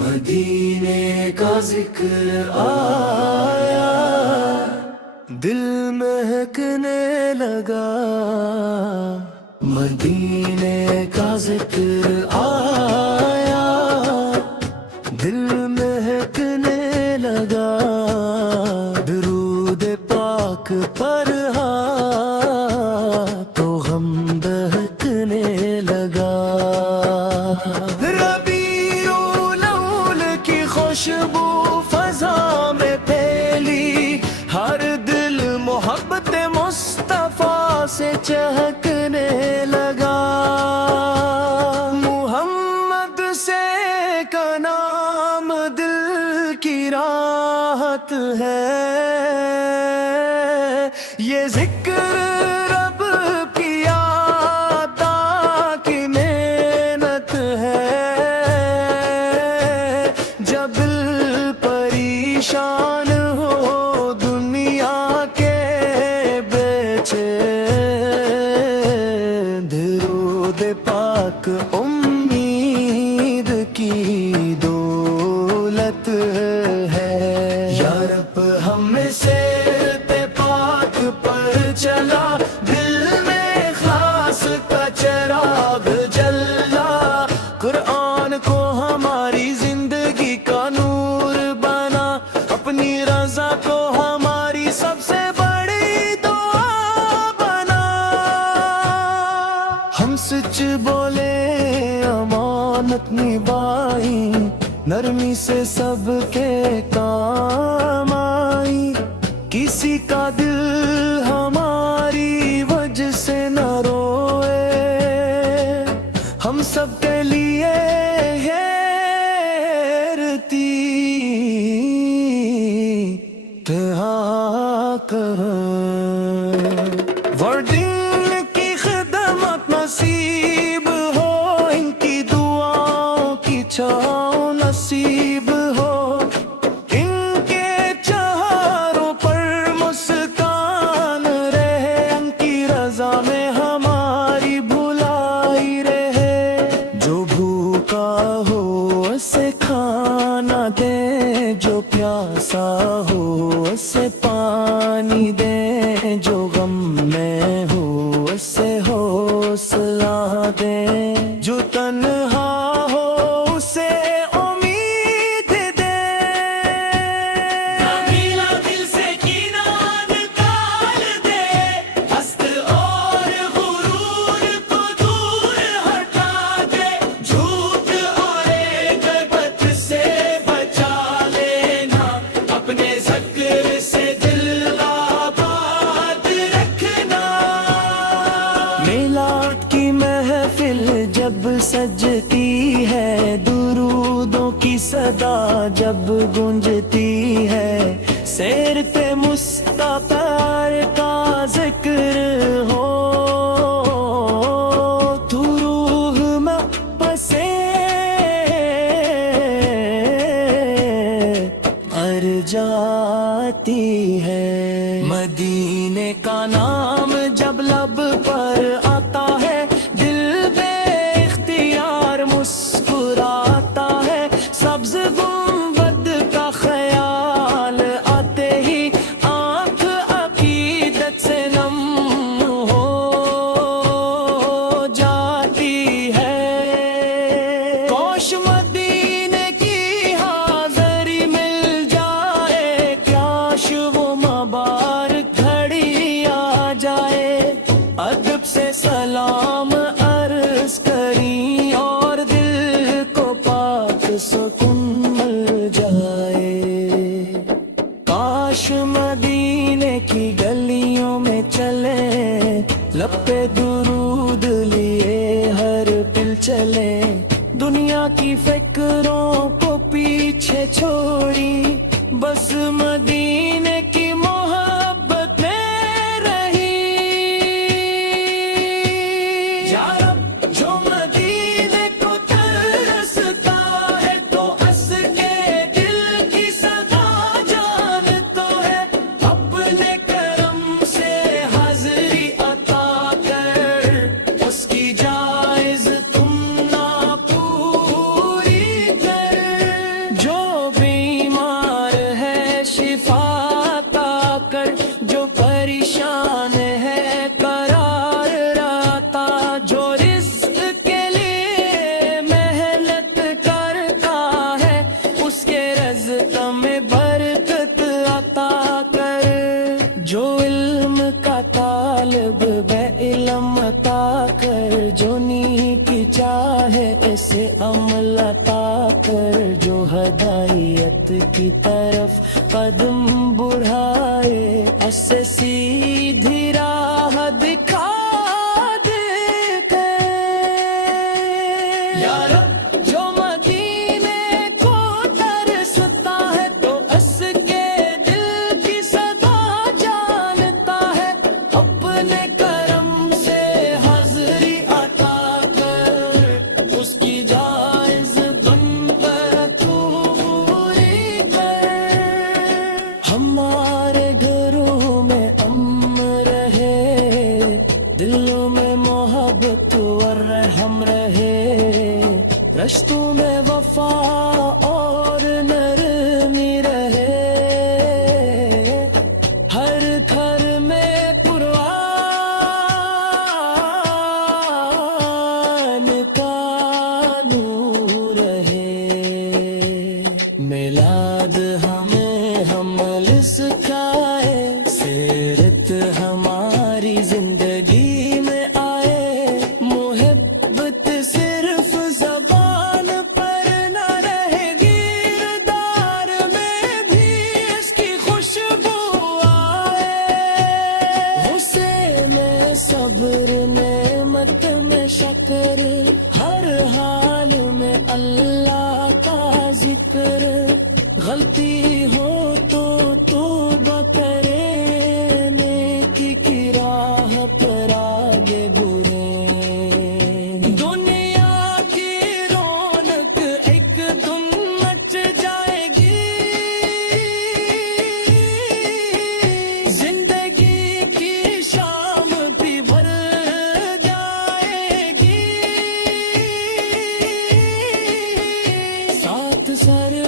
مدینے کا ذکر آیا، دل مہکنے لگا۔ مدینے کا ذکر آیا، دل مہکنے لگا۔ درود پاک پر تو غم بہکنے لگا۔ ربیع الاول کی خوشبو فضا میں پھیلی، ہر دل محبت مصطفیٰ سے چہکنے لگا۔ محمد سے کا نام دل کی راحت ہے، یہ ذکر رب کی عطا کی محنت ہے۔ جب دل پریشان ہو دنیا کے بیچے، درود پاک امید کی دولت ہے۔ یا رب ہم سے چلا، دل میں خاص کا چراغ جلا۔ قرآن کو ہماری زندگی کا نور بنا، اپنی رضا کو ہماری سب سے بڑی دعا بنا۔ ہم سچ بولے امانت نبھائی، نرمی سے سب کے کام آئی۔ کسی کا دل ہماری وجہ سے نہ روئے، ہم سب کے لیے ہیرتی تہا کریں۔ وردین کی خدمت نصیب ہو، ان کی دعاؤں کی چھاؤں نصیب ہو۔ کھانا دے جو پیاسا ہو، اسے پانی دے جو غم میں ہو، اسے حوصلہ دے جو تنہا ہو، اسے امید دے۔ نبیلا دل سے کینہ نکال دے، حسد اور غرور کو دور ہٹا دے۔ جھوٹ اور غیبت سے بچا لینا، اپنے ذکر سے دل آباد رکھنا۔ میلاد کی محفل جب سجتی ہے، درودوں کی صدا جب گونجتی ہے، سیرت مصطفیٰ کا ذکر ہو، تو روح میں بسے ار جاتی ہے۔ مدینے کا نام جب لب پر آتا ہے، دل بے اختیار مسکراتا ہے۔ سبز گنبد کا خیال آتے ہی آنکھ عقیدت سے نم ہو جاتی ہے۔ کاش مدینے کی حاضری مل جائے، کاش وہ مبارک گھڑی آ جائے۔ ادب سے سلام عرض کریں اور دل کو پاک سکون مل جائے۔ کاش مدینے کی گلیوں میں چلیں، لب پہ درود لیے ہر پل چلیں۔ دنیا کی فکروں کو پیچھے چھوڑی، بس مدینے کی محبت میں رہی۔ یا رب جو مدینے کو ترستا ہے، تو ہنس کے دل کی صدا جانتا ہے۔ اپنے کرم سے حاضری عطا کر، اس کی جائز تم نہ پوری کر۔ کر جو ہدایت کی طرف قدم بڑھائے، ایسے سیدھی راہ دکھا دے یا رب جو مدینے کو ترستا ہے تو اس کے دل کی صدا جانتا ہے، اپنے کرم سے حاضری عطا کر اس کی جائز غنیمت پوری کر، ہمارے گھروں میں امن رہے، دلوں میں محبت اور رحم رہے، رشتوں میں وفا اور نرمی رہے، ہر گھر میں قرآن کا نور رہے، میلاد ہمیں حمل سکھائے، سیرت ہماری زندگی میں آئے، محبت صرف زبان پر نہ رہے، گردار میں بھی اس کی خوشبو آئے، حسین میں صبر نعمت میں شکر، ہر حال میں اللہ کا ذکر، غلطی ہو تو توبہ کرے، نیکی کی راہ پر آگے بڑھے، دنیا کی رونق ایک دن مچ جائے گی، زندگی کی شام بھی بھر جائے گی، ساتھ سر